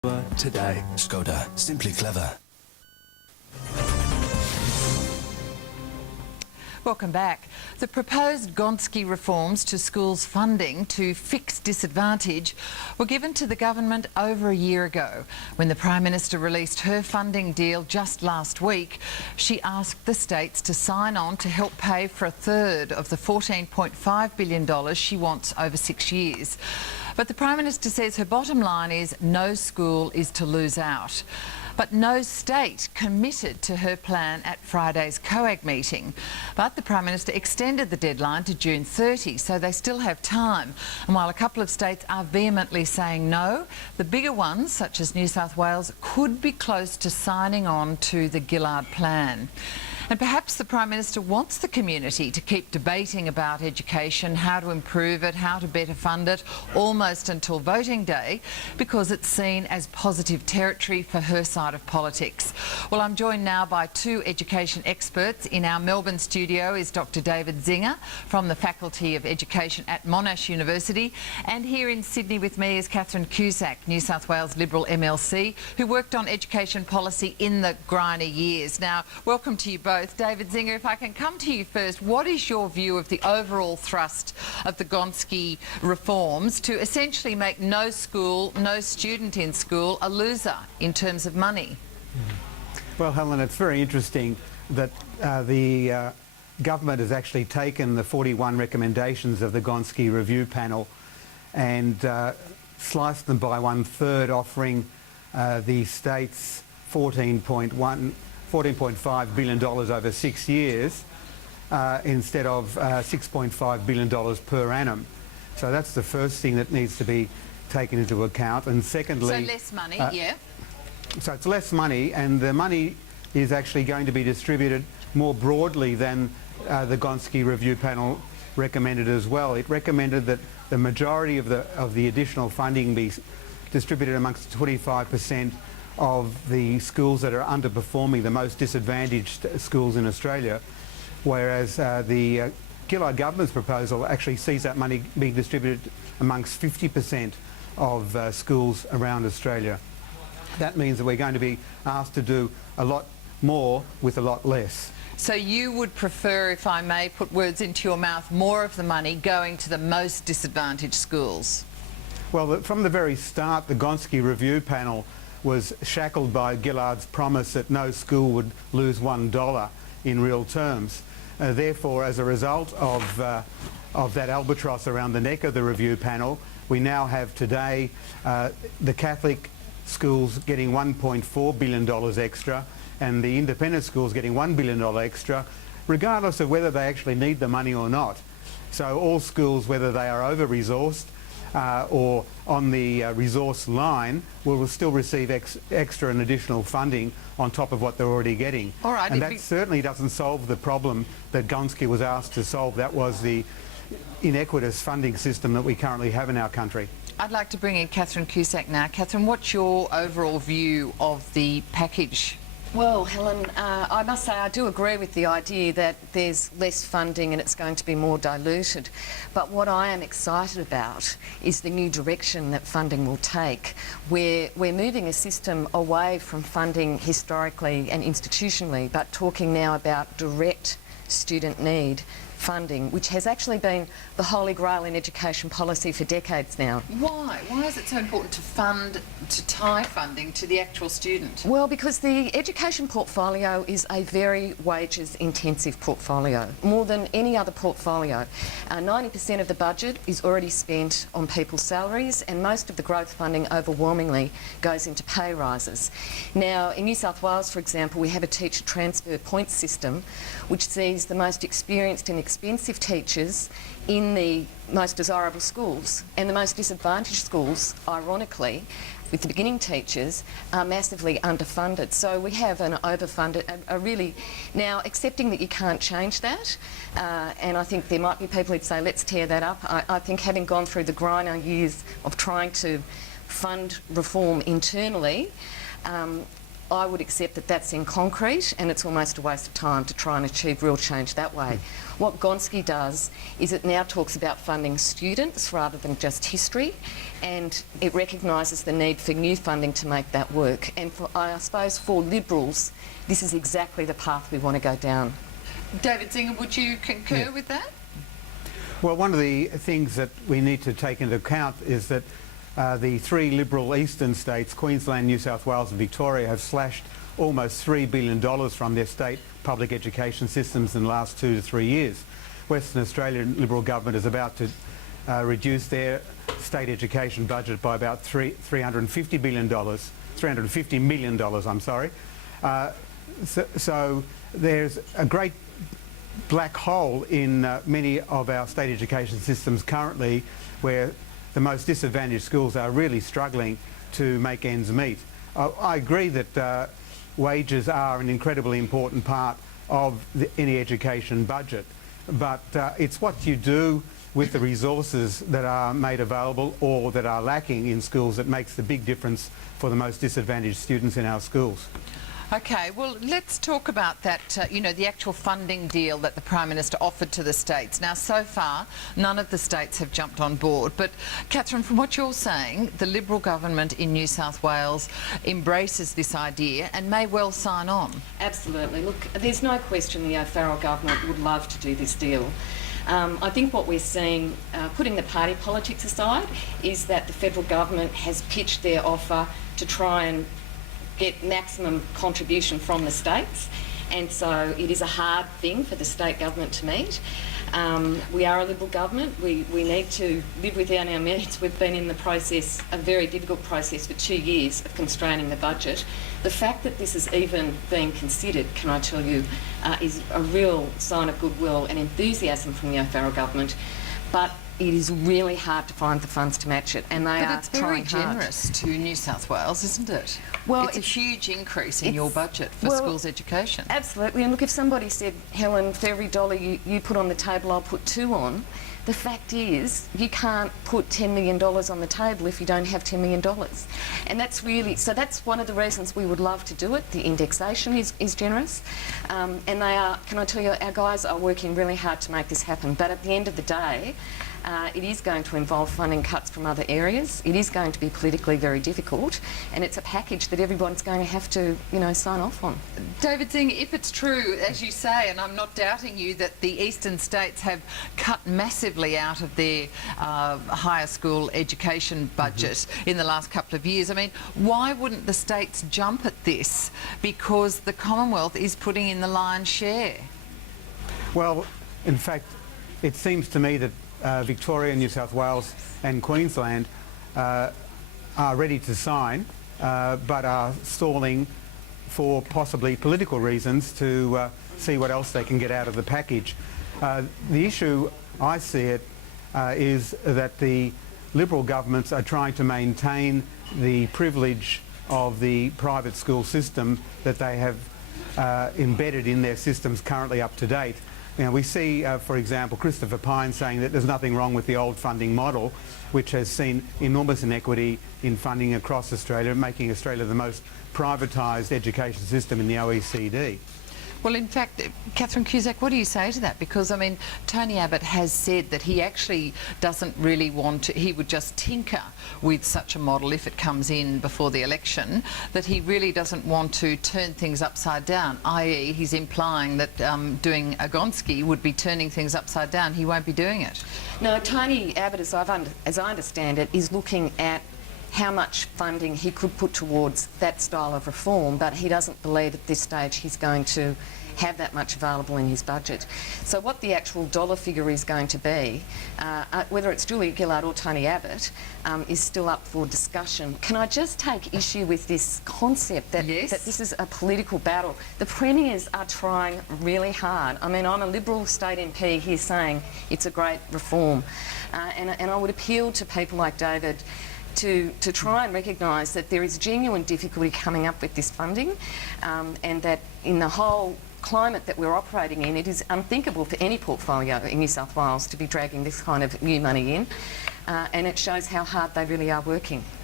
Today. Skoda. Simply clever. Welcome back. The proposed Gonski reforms to schools' funding to fix disadvantage were given to the government over a year ago. When the Prime Minister released her funding deal just last week, she asked the states to sign on to help pay for a third of the $14.5 billion she wants over 6 years. But the Prime Minister says her bottom line is no school is to lose out. But no state committed to her plan at Friday's COAG meeting. But the Prime Minister extended the deadline to June 30, so they still have time. And while a couple of states are vehemently saying no, the bigger ones, such as New South Wales, could be close to signing on to the Gillard plan. And perhaps the Prime Minister wants the community to keep debating about education, how to improve it, how to better fund it, almost until voting day, because it's seen as positive territory for her side of politics. Well, I'm joined now by two education experts. In our Melbourne studio is Dr. David Zinger from the Faculty of Education at Monash University, and here in Sydney with me is Catherine Cusack, New South Wales Liberal MLC, who worked on education policy in the Greiner years. Now, welcome to you both. David Zinger, if I can come to you first, what is your view of the overall thrust of the Gonski reforms to essentially make no school, no student in school a loser in terms of money? Well, Helen, it's very interesting that the government has actually taken the 41 recommendations of the Gonski Review Panel and sliced them by 1/3, offering the states $14.5 billion over 6 years instead of $6.5 billion per annum. So that's the first thing that needs to be taken into account. And secondly... So less money, yeah. So it's less money, and the money is actually going to be distributed more broadly than the Gonski Review Panel recommended as well. It recommended that the majority of the additional funding be distributed amongst 25% of the schools that are underperforming, the most disadvantaged schools in Australia, whereas the Gillard government's proposal actually sees that money being distributed amongst 50% of schools around Australia. That means that we're going to be asked to do a lot more with a lot less. So you would prefer, if I may put words into your mouth, more of the money going to the most disadvantaged schools? Well, from the very start, the Gonski Review Panel was shackled by Gillard's promise that no school would lose $1 in real terms. Therefore, as a result of that albatross around the neck of the review panel, we now have today the Catholic schools getting $1.4 billion extra and the independent schools getting $1 billion extra, regardless of whether they actually need the money or not. So all schools, whether they are over-resourced or on the resource line, will still receive extra and additional funding on top of what they're already getting. All right, and that certainly doesn't solve the problem that Gonski was asked to solve. That was the inequitous funding system that we currently have in our country. I'd like to bring in Catherine Cusack now. Catherine, what's your overall view of the package? Well, Helen, I must say I do agree with the idea that there's less funding and it's going to be more diluted. But what I am excited about is the new direction that funding will take, where we're moving a system away from funding historically and institutionally, but talking now about direct student need funding, which has actually been the holy grail in education policy for decades now. Why? Why is it so important to tie funding to the actual student? Well, because the education portfolio is a very wages intensive portfolio, more than any other portfolio. 90% of the budget is already spent on people's salaries, and most of the growth funding overwhelmingly goes into pay rises. Now, in New South Wales, for example, we have a teacher transfer points system which sees the most experienced and expensive teachers in the most desirable schools, and the most disadvantaged schools, ironically, with the beginning teachers, are massively underfunded. So we have an overfunded, now accepting that you can't change that, and I think there might be people who'd say let's tear that up. I think having gone through the Greiner years of trying to fund reform internally, I would accept that that's in concrete, and it's almost a waste of time to try and achieve real change that way. What Gonski does is it now talks about funding students rather than just history, and it recognises the need for new funding to make that work. And I suppose for Liberals, this is exactly the path we want to go down. David Zinger, would you concur with that? Well, one of the things that we need to take into account is that the three Liberal eastern states, Queensland, New South Wales and Victoria, have slashed almost $3 billion from their state public education systems in the last 2 to 3 years. Western Australian Liberal government is about to reduce their state education budget by about $350 million, I'm sorry. So there's a great black hole in many of our state education systems currently, where the most disadvantaged schools are really struggling to make ends meet. I agree that wages are an incredibly important part of any education budget, but it's what you do with the resources that are made available or that are lacking in schools that makes the big difference for the most disadvantaged students in our schools. Okay, well, let's talk about that, the actual funding deal that the Prime Minister offered to the states. Now, so far, none of the states have jumped on board. But, Catherine, from what you're saying, the Liberal government in New South Wales embraces this idea and may well sign on. Absolutely. Look, there's no question the O'Farrell government would love to do this deal. I think what we're seeing, putting the party politics aside, is that the federal government has pitched their offer to try and get maximum contribution from the states, and so it is a hard thing for the state government to meet. We are a Liberal government. We need to live within our means. We've been in the process, a very difficult process for 2 years of constraining the budget. The fact that this is even being considered, can I tell you, is a real sign of goodwill and enthusiasm from the O'Farrell government. But it is really hard to find the funds to match it, and they are trying hard. But it's very generous to New South Wales, isn't it? Well, it's a huge increase in your budget for schools education. Absolutely, and look, if somebody said, Helen, for every dollar you put on the table, I'll put 2 on, the fact is you can't put $10 million on the table if you don't have $10 million. And that's really, so that's one of the reasons we would love to do it. The indexation is generous, and they are, can I tell you, our guys are working really hard to make this happen, but at the end of the day, it is going to involve funding cuts from other areas. It is going to be politically very difficult, and it's a package that everyone's going to have to, sign off on. David Zing, if it's true, as you say, and I'm not doubting you, that the eastern states have cut massively out of their higher school education budget in the last couple of years, I mean, why wouldn't the states jump at this? Because the Commonwealth is putting in the lion's share. Well, in fact, it seems to me that Victoria, New South Wales and Queensland are ready to sign, but are stalling for possibly political reasons to see what else they can get out of the package. The issue, I see it, is that the Liberal governments are trying to maintain the privilege of the private school system that they have embedded in their systems currently up to date. We see, for example, Christopher Pyne saying that there's nothing wrong with the old funding model, which has seen enormous inequity in funding across Australia, making Australia the most privatised education system in the OECD. Well, in fact, Catherine Cusack, what do you say to that? Because, I mean, Tony Abbott has said that he actually doesn't really want to, he would just tinker with such a model if it comes in before the election, that he really doesn't want to turn things upside down, i.e. he's implying that doing a Gonski would be turning things upside down. He won't be doing it. No, Tony Abbott, as I understand it, is looking at how much funding he could put towards that style of reform, but he doesn't believe at this stage he's going to have that much available in his budget. So what the actual dollar figure is going to be, whether it's Julia Gillard or Tony Abbott, is still up for discussion. Can I just take issue with this concept that, that this is a political battle? The Premiers are trying really hard. I mean, I'm a Liberal state MP here saying it's a great reform, and I would appeal to people like David to try and recognise that there is genuine difficulty coming up with this funding, and that in the whole climate that we're operating in, it is unthinkable for any portfolio in New South Wales to be dragging this kind of new money in, and it shows how hard they really are working.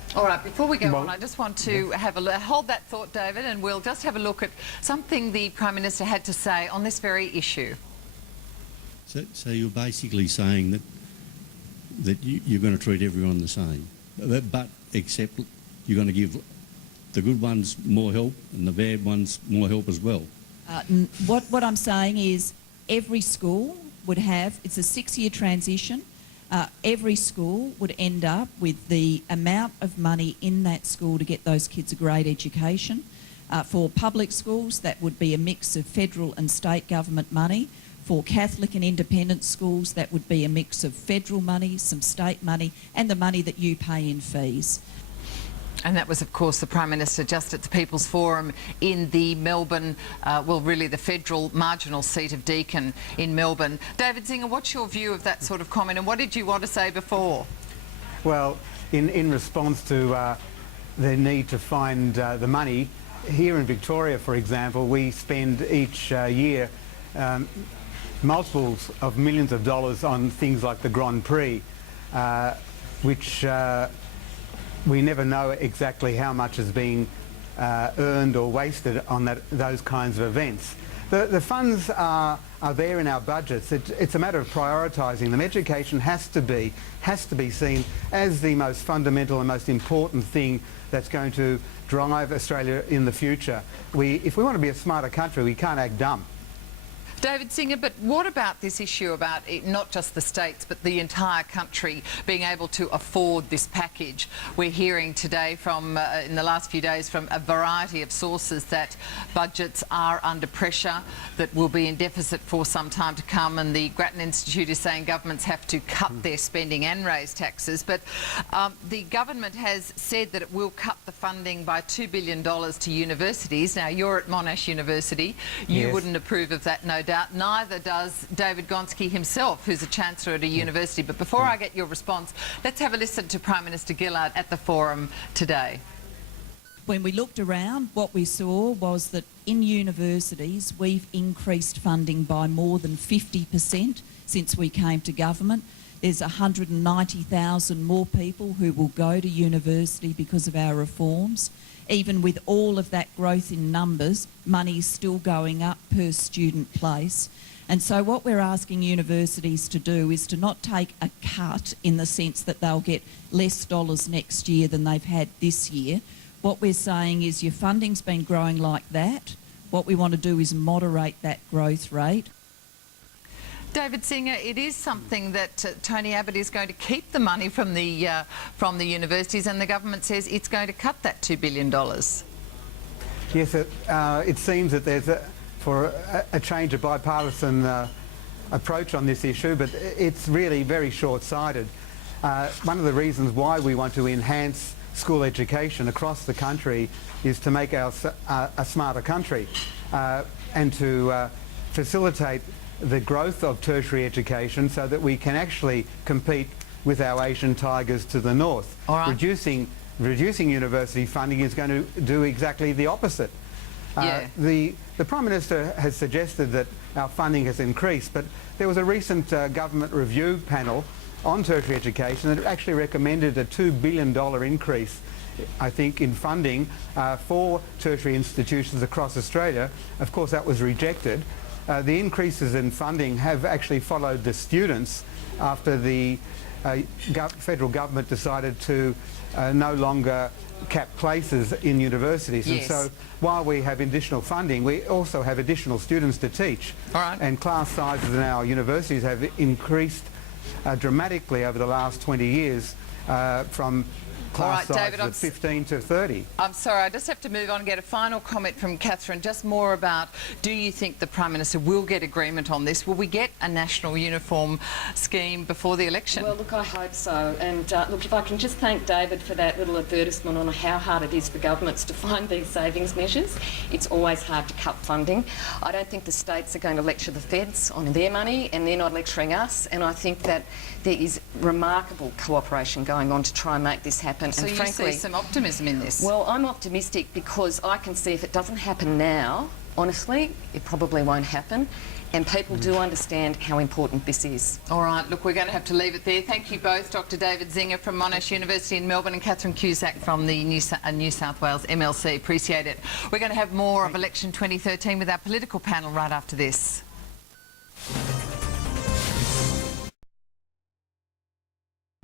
All right, before we go Well, on, I just want to have a look. Hold that thought, David, and we'll just have a look at something the Prime Minister had to say on this very issue. So you're basically saying that you're going to treat everyone the same, but except you're going to give the good ones more help and the bad ones more help as well. What I'm saying is every school would have, it's a 6-year transition, every school would end up with the amount of money in that school to get those kids a great education. For public schools, that would be a mix of federal and state government money. For Catholic and independent schools, that would be a mix of federal money, some state money, and the money that you pay in fees. And that was, of course, the Prime Minister just at the People's Forum in the Melbourne, well, really the federal marginal seat of Deakin in Melbourne. David Zinger, what's your view of that sort of comment, and what did you want to say before? Well, in response to the need to find the money, here in Victoria, for example, we spend each year multiples of millions of dollars on things like the Grand Prix, which we never know exactly how much is being earned or wasted on those kinds of events. The funds are there in our budgets. It's a matter of prioritising them. Education has to be seen as the most fundamental and most important thing that's going to drive Australia in the future. If we want to be a smarter country, we can't act dumb. David Zinger, but what about this issue about not just the states but the entire country being able to afford this package? We're hearing today from, in the last few days, from a variety of sources that budgets are under pressure, that will be in deficit for some time to come, and the Grattan Institute is saying governments have to cut their spending and raise taxes. But the government has said that it will cut the funding by $2 billion to universities. Now, you're at Monash University. You Yes. wouldn't approve of that, no doubt. Neither does David Gonski himself, who's a Chancellor at a university. But before I get your response, let's have a listen to Prime Minister Gillard at the forum today. When we looked around, what we saw was that in universities we've increased funding by more than 50% since we came to government. There's 190,000 more people who will go to university because of our reforms. Even with all of that growth in numbers, money is still going up per student place. And so what we're asking universities to do is to not take a cut in the sense that they'll get less dollars next year than they've had this year. What we're saying is your funding's been growing like that. What we want to do is moderate that growth rate. David Zinger, it is something that Tony Abbott is going to keep the money from the universities, and the government says it's going to cut that $2 billion. Yes, it seems that there's a change, a bipartisan approach on this issue, but it's really very short-sighted. One of the reasons why we want to enhance school education across the country is to make our a smarter country and to facilitate the growth of tertiary education so that we can actually compete with our Asian tigers to the north. All right. Reducing university funding is going to do exactly the opposite. Yeah. The Prime Minister has suggested that our funding has increased, but there was a recent government review panel on tertiary education that actually recommended a $2 billion increase, I think, in funding for tertiary institutions across Australia. Of course, that was rejected. The increases in funding have actually followed the students after the federal government decided to no longer cap places in universities. Yes. And so while we have additional funding, we also have additional students to teach. All right. And class sizes in our universities have increased dramatically over the last 20 years from class David, sizes of 15 to 30. I'm sorry, I just have to move on and get a final comment from Catherine, just more about, do you think the Prime Minister will get agreement on this? Will we get a national uniform scheme before the election? Well, look, I hope so. And look, if I can just thank David for that little advertisement on how hard it is for governments to find these savings measures. It's always hard to cut funding. I don't think the states are going to lecture the feds on their money, and they're not lecturing us. And I think that there is remarkable cooperation going on to try and make this happen. So and you frankly, see some optimism in this? well, I'm optimistic because I can see if it doesn't happen now, honestly, it probably won't happen. and people do understand how important this is. All right, look, we're going to have to leave it there. Thank you both, Dr David Zinger from Monash University in Melbourne and Catherine Cusack from the New South Wales MLC. Appreciate it. We're going to have more of Election 2013 with our political panel right after this.